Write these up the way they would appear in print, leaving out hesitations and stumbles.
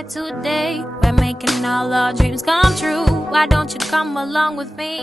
here today. We're making all our dreams come true. Why don't you come along with me?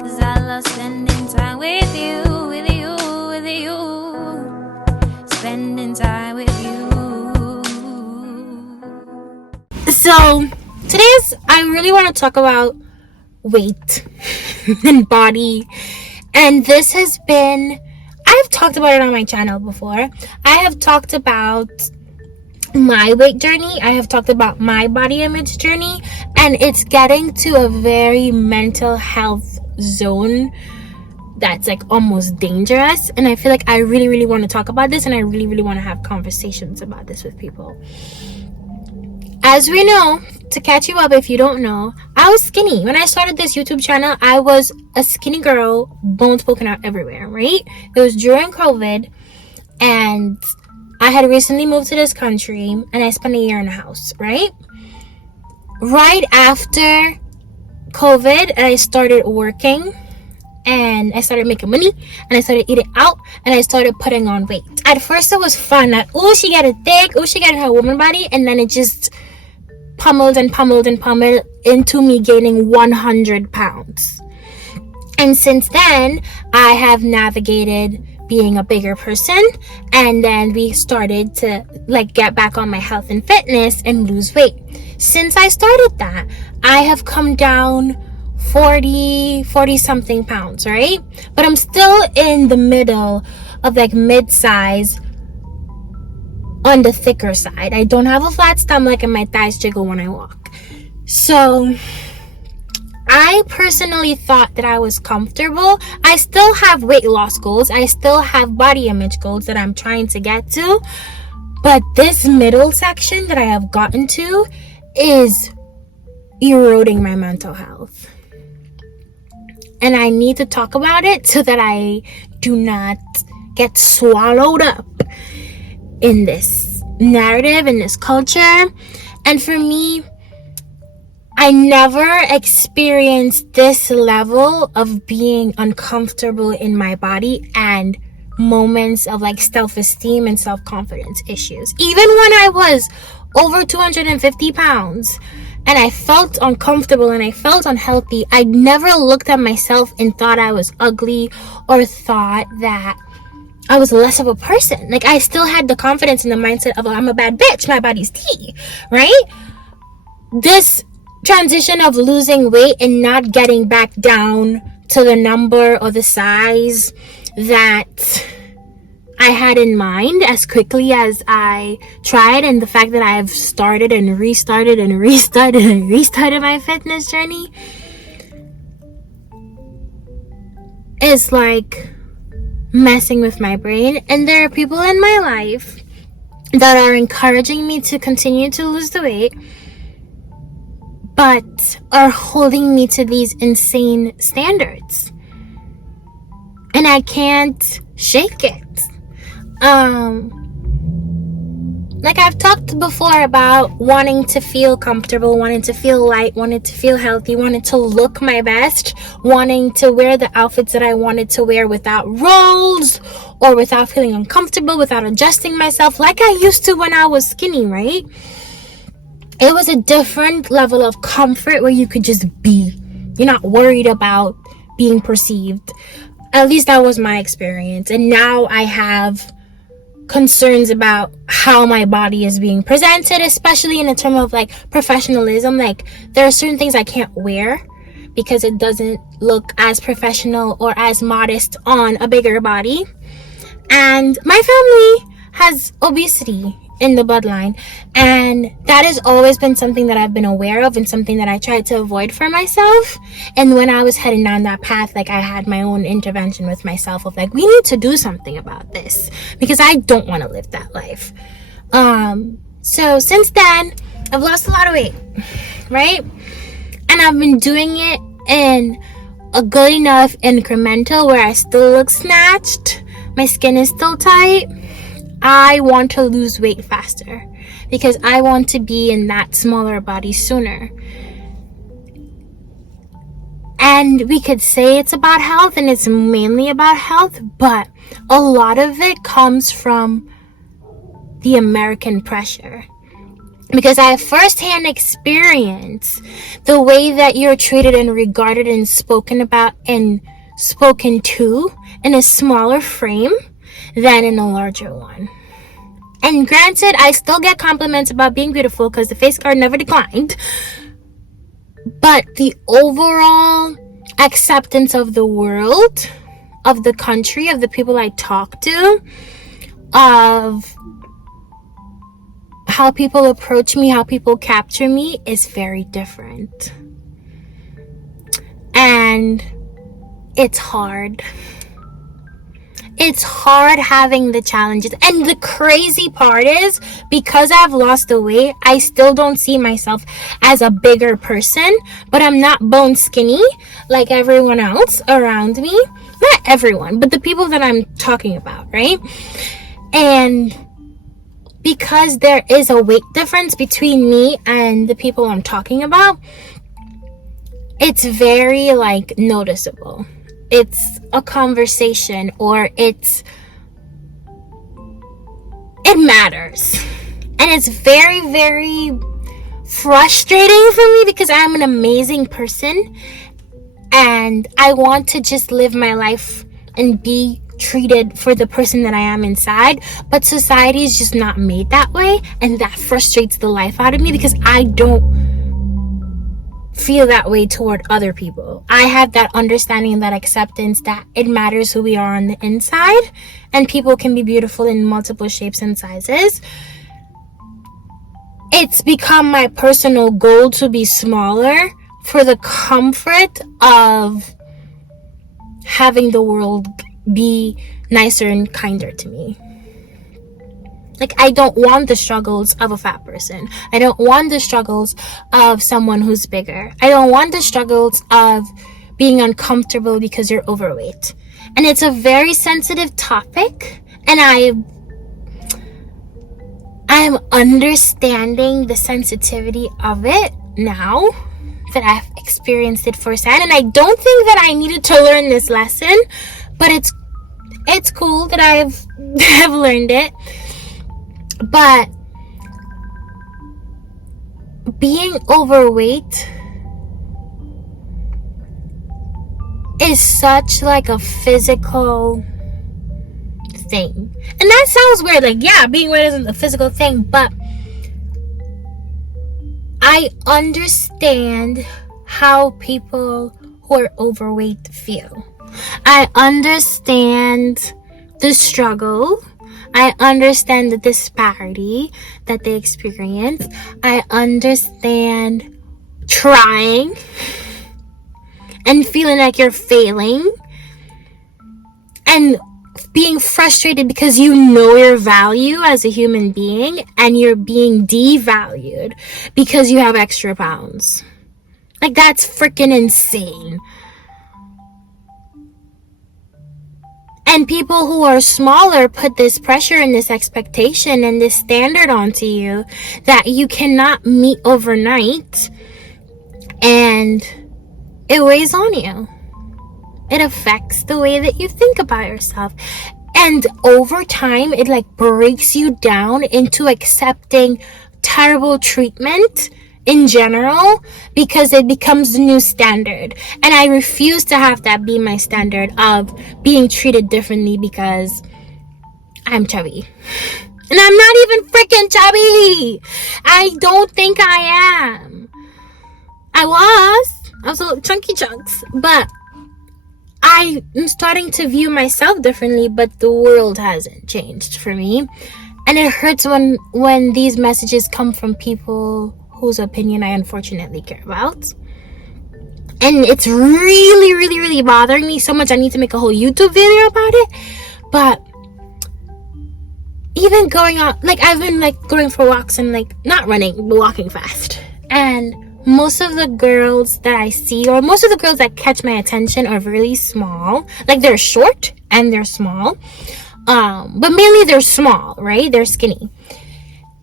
Cause I love spending time with you, with you, with you. Spending time with you. So I really want to talk about weight and body. And this has been, I've talked about it on my channel before. I have talked about my weight journey. I have talked about my body image journey. And it's getting to a very mental health zone that's like almost dangerous. And I feel like I really, really want to talk about this. And I really, really want to have conversations about this with people. As we know, to catch you up if you don't know, I was skinny. When I started this YouTube channel, I was a skinny girl, bones poking out everywhere, right? It was during COVID, and I had recently moved to this country, and I spent a year in a house, right? Right after COVID, I started working, and I started making money, and I started eating out, and I started putting on weight. At first, it was fun. Like, oh, she got it thick. Oh, she got her woman body. And then it just pummeled into me gaining 100 pounds. And since then, I have navigated being a bigger person. And then we started to like get back on my health and fitness and lose weight. Since I started that, I have come down 40 something pounds, right? But I'm still in the middle of like mid-size on the thicker side. I don't have a flat stomach and my thighs jiggle when I walk. So I personally thought that I was comfortable. I still have weight loss goals. I still have body image goals that I'm trying to get to. But this middle section that I have gotten to is eroding my mental health. And I need to talk about it so that I do not get swallowed up in this narrative, in this culture. And for me, I never experienced this level of being uncomfortable in my body and moments of like self-esteem and self-confidence issues. Even when I was over 250 pounds and I felt uncomfortable and I felt unhealthy, I never looked at myself and thought I was ugly or thought that I was less of a person. Like, I still had the confidence and the mindset of, oh, I'm a bad bitch, my body's tea, right? This transition of losing weight and not getting back down to the number or the size that I had in mind as quickly as I tried, and the fact that I've started and restarted my fitness journey is like messing with my brain. And there are people in my life that are encouraging me to continue to lose the weight, but are holding me to these insane standards, and I can't shake it. Like I've talked before about wanting to feel comfortable, wanting to feel light, wanting to feel healthy, wanting to look my best, wanting to wear the outfits that I wanted to wear without rolls or without feeling uncomfortable, without adjusting myself like I used to when I was skinny, right? It was a different level of comfort where you could just be. You're not worried about being perceived. At least that was my experience. And now I have concerns about how my body is being presented, especially in a term of like professionalism. Like, there are certain things I can't wear because it doesn't look as professional or as modest on a bigger body. And my family has obesity in the bloodline, and that has always been something that I've been aware of and something that I tried to avoid for myself. And when I was heading down that path, like, I had my own intervention with myself of like, we need to do something about this because I don't want to live that life. So since then, I've lost a lot of weight, right? And I've been doing it in a good enough incremental where I still look snatched, my skin is still tight. I want to lose weight faster because I want to be in that smaller body sooner. And we could say it's about health and it's mainly about health, but a lot of it comes from the American pressure. because I have firsthand experience the way that you're treated and regarded and spoken about and spoken to in a smaller frame than in a larger one. And granted, I still get compliments about being beautiful because the face card never declined. But the overall acceptance of the world, of the country, of the people I talk to, of how people approach me, how people capture me is very different. And it's hard. It's hard having the challenges. And the crazy part is, because I've lost the weight, I still don't see myself as a bigger person, but I'm not bone skinny like everyone else around me. Not everyone, but the people that I'm talking about, right? And because there is a weight difference between me and the people I'm talking about, it's very noticeable. It's a conversation, or it matters. And it's very, very frustrating for me because I'm an amazing person and I want to just live my life and be treated for the person that I am inside, but society is just not made that way, and that frustrates the life out of me because I don't feel that way toward other people. I have that understanding and that acceptance that it matters who we are on the inside, and people can be beautiful in multiple shapes and sizes. It's become my personal goal to be smaller for the comfort of having the world be nicer and kinder to me. I don't want the struggles of a fat person. I don't want the struggles of someone who's bigger. I don't want the struggles of being uncomfortable because you're overweight. And it's a very sensitive topic, and I am understanding the sensitivity of it now that I've experienced it firsthand. And I don't think that I needed to learn this lesson, but it's cool that I've learned it. But being overweight is such a physical thing. And that sounds weird. Yeah, being weight isn't a physical thing, but I understand how people who are overweight feel. I understand the struggle. I understand the disparity that they experience. I understand trying and feeling like you're failing and being frustrated because you know your value as a human being and you're being devalued because you have extra pounds. That's freaking insane. And people who are smaller put this pressure and this expectation and this standard onto you that you cannot meet overnight. And it weighs on you. It affects the way that you think about yourself. And over time, it breaks you down into accepting terrible treatment in general because it becomes the new standard. And I refuse to have that be my standard of being treated differently because I'm chubby. And I'm not even freaking chubby. I don't think I am. I was a little chunky chunks, but I am starting to view myself differently, but the world hasn't changed for me. And it hurts when these messages come from people whose opinion I unfortunately care about. And it's really, really, really bothering me so much. I need to make a whole YouTube video about it. But even going out, I've been going for walks and not running, but walking fast. And most of the girls that I see, or most of the girls that catch my attention, are really small. They're short and they're small. But mainly they're small, right? They're skinny.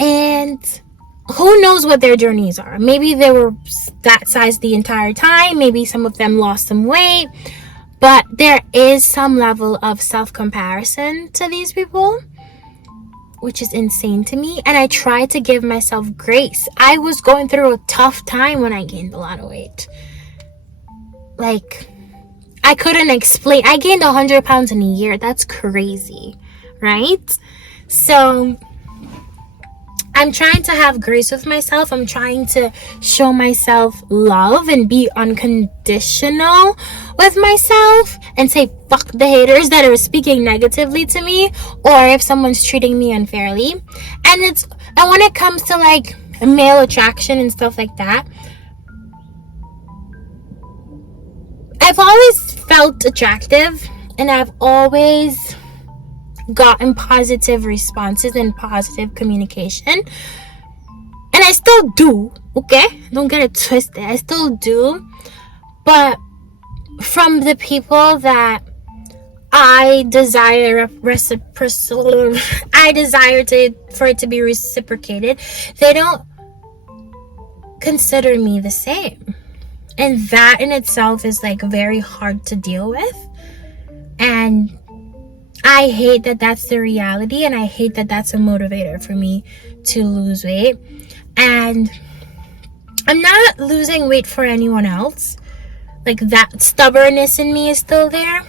And who knows what their journeys are? Maybe they were that size the entire time. Maybe some of them lost some weight. But there is some level of self-comparison to these people. which is insane to me. And I try to give myself grace. I was going through a tough time when I gained a lot of weight. Like, I couldn't explain. I gained 100 pounds in a year. That's crazy, right? So I'm trying to have grace with myself. I'm trying to show myself love and be unconditional with myself and say fuck the haters that are speaking negatively to me, or if someone's treating me unfairly. And when it comes to like male attraction and stuff like that, I've always felt attractive and I've always gotten positive responses and positive communication, and I still do, okay, don't get it twisted, I still do, but from the people that I desire for it to be reciprocated, they don't consider me the same, and that in itself is like very hard to deal with. And I hate that that's the reality, and I hate that that's a motivator for me to lose weight. And I'm not losing weight for anyone else. Like, that stubbornness in me is still there,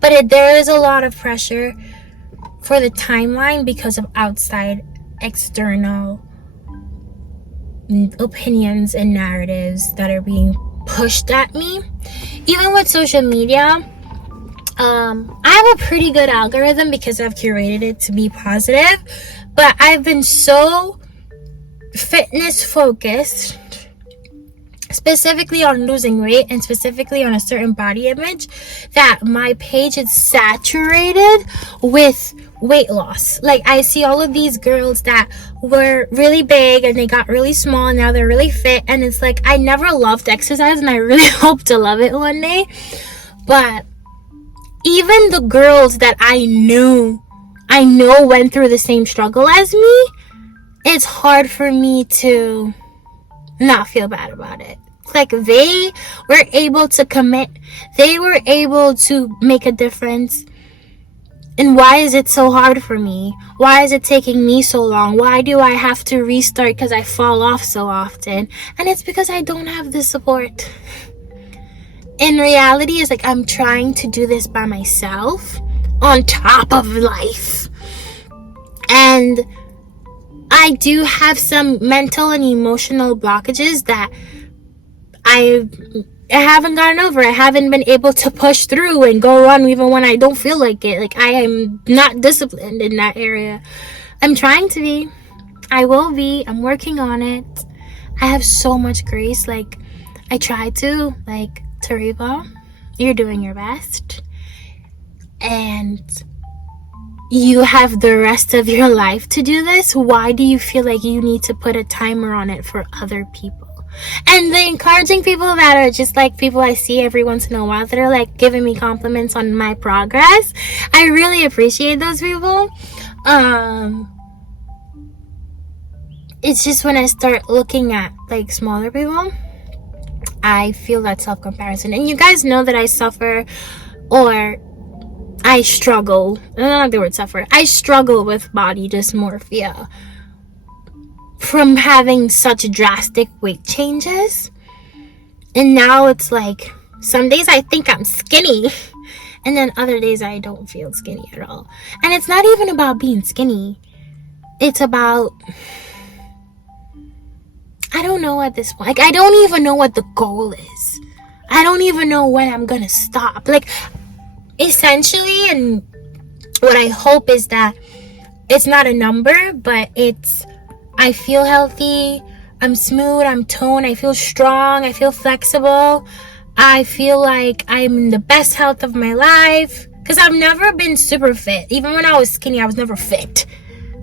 but there is a lot of pressure for the timeline because of outside external opinions and narratives that are being pushed at me. Even with social media, I have a pretty good algorithm because I've curated it to be positive, but I've been so fitness focused, specifically on losing weight and specifically on a certain body image, that my page is saturated with weight loss. Like, I see all of these girls that were really big and they got really small and now they're really fit, and it's like, I never loved exercise and I really hope to love it one day. But even the girls that I know went through the same struggle as me, it's hard for me to not feel bad about it. Like, they were able to commit, they were able to make a difference. And why is it so hard for me? Why is it taking me so long? Why do I have to restart because I fall off so often? And it's because I don't have the support. In reality, it's like I'm trying to do this by myself on top of life. And I do have some mental and emotional blockages that I haven't gotten over. I haven't been able to push through and go on even when I don't feel like it. Like, I am not disciplined in that area. I'm trying to be. I will be. I'm working on it. I have so much grace. Like, I try to. Like, Tahrifa, you're doing your best. And you have the rest of your life to do this. Why do you feel like you need to put a timer on it for other people? And the encouraging people that are just like people I see every once in a while that are like giving me compliments on my progress, I really appreciate those people. It's just when I start looking at like smaller people, I feel that self-comparison. And you guys know that I suffer, or I struggle, I don't like the word suffer, I struggle with body dysmorphia from having such drastic weight changes. And now it's like, some days I think I'm skinny, and then other days I don't feel skinny at all. And it's not even about being skinny. It's about, I don't know at this point. Like, I don't even know what the goal is. I don't even know when I'm gonna stop. Like, essentially, and what I hope is that it's not a number, but it's, I feel healthy, I'm smooth, I'm toned, I feel strong, I feel flexible, I feel like I'm in the best health of my life. Because I've never been super fit. Even when I was skinny, I was never fit.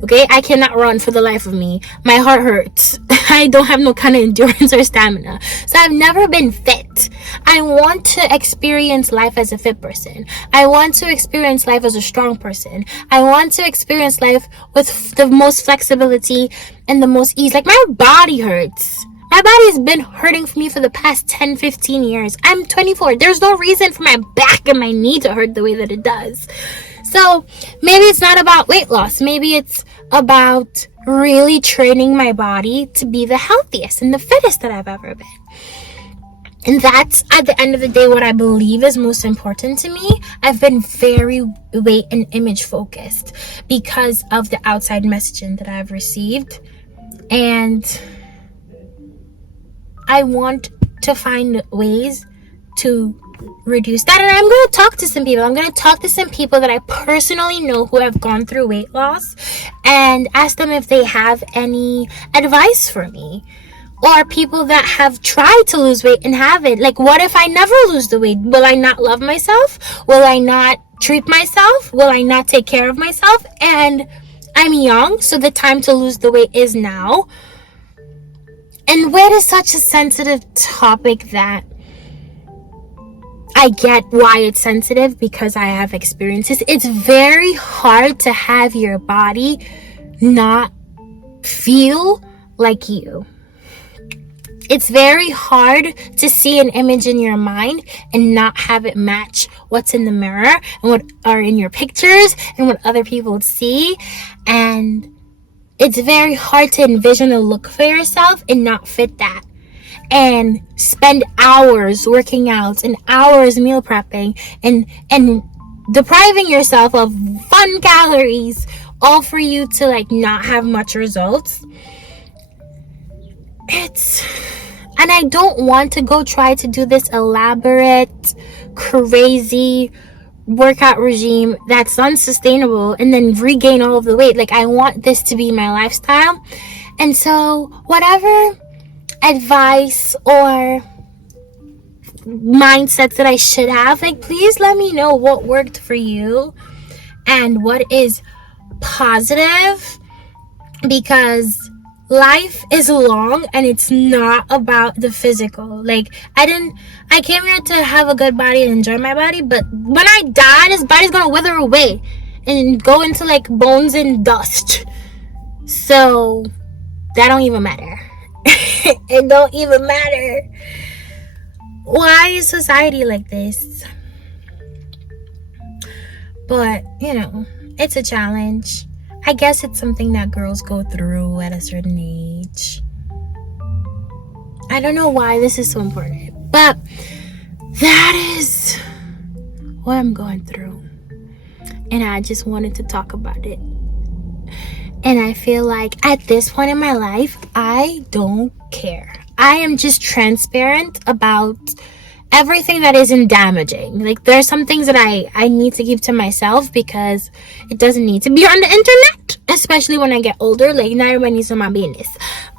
Okay, I cannot run for the life of me. My heart hurts. I don't have no kind of endurance or stamina. So I've never been fit. I want to experience life as a fit person. I want to experience life as a strong person. I want to experience life with the most flexibility and the most ease. Like, my body hurts. My body's been hurting for me for the past 10, 15 years. I'm 24. There's no reason for my back and my knee to hurt the way that it does. So maybe it's not about weight loss. Maybe it's about really training my body to be the healthiest and the fittest that I've ever been. And that's, at the end of the day, what I believe is most important to me. I've been very weight and image focused because of the outside messaging that I've received. And I want to find ways to reduce that. And I'm going to talk to some people. I'm going to talk to some people that I personally know who have gone through weight loss and ask them if they have any advice for me. Or people that have tried to lose weight and haven't. Like, what if I never lose the weight? Will I not love myself? Will I not treat myself? Will I not take care of myself? And I'm young, so the time to lose the weight is now. And weight is such a sensitive topic that I get why it's sensitive, because I have experiences. It's very hard to have your body not feel like you. It's very hard to see an image in your mind and not have it match what's in the mirror and what are in your pictures and what other people would see. And it's very hard to envision a look for yourself and not fit that. And spend hours working out and hours meal prepping and depriving yourself of fun calories, all for you to like not have much results. And I don't want to go try to do this elaborate, crazy workout regime that's unsustainable and then regain all of the weight. Like, I want this to be my lifestyle. And so whatever advice or mindsets that I should have, like, please let me know what worked for you and what is positive, because life is long and it's not about the physical. Like, I came here to have a good body and enjoy my body, but when I die, this body's gonna wither away and go into like bones and dust. So that don't even matter. It don't even matter. Why is society like this? But, you know, it's a challenge. I guess it's something that girls go through at a certain age. I don't know why this is so important, but that is what I'm going through. And I just wanted to talk about it. And I feel like at this point in my life, I don't care. I am just transparent about everything that isn't damaging. Like, there are some things that I need to keep to myself because it doesn't need to be on the internet, especially when I get older. Like, not everybody needs to know my business.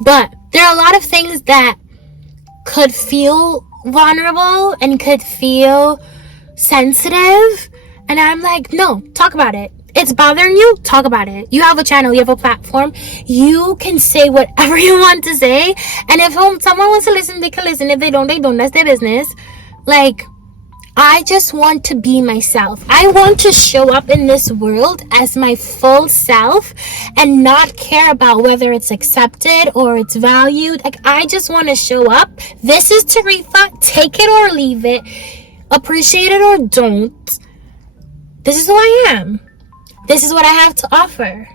But there are a lot of things that could feel vulnerable and could feel sensitive. And I'm like, no, talk about it. It's bothering you? Talk about it. You have a channel, you have a platform. You can say whatever you want to say. And if someone wants to listen, they can listen. If they don't, they don't. That's their business. Like, I just want to be myself. I want to show up in this world as my full self and not care about whether it's accepted or it's valued. Like, I just want to show up. This is Tarifa. Take it or leave it. Appreciate it or don't. This is who I am. This is what I have to offer.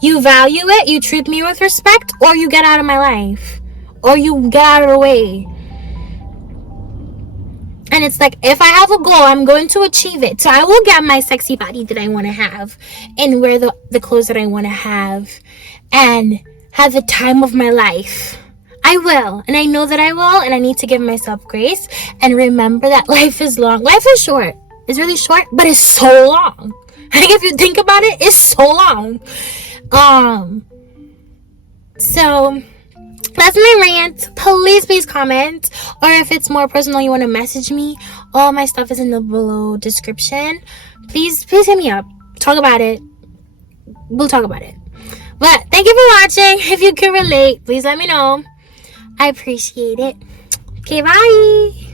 You value it, you treat me with respect, or you get out of my life. Or you get out of the way. And it's like, if I have a goal, I'm going to achieve it. So I will get my sexy body that I want to have and wear the clothes that I want to have and have the time of my life. I will. And I know that I will. And I need to give myself grace and remember that life is long. Life is short. It's really short, but it's so long. Like, if you think about it, it's so long. So that's my rant. Please comment. Or if it's more personal, you want to message me, all my stuff is in the below description. Please hit me up. Talk about it. We'll talk about it. But thank you for watching. If you can relate, please let me know. I appreciate it. Okay, bye.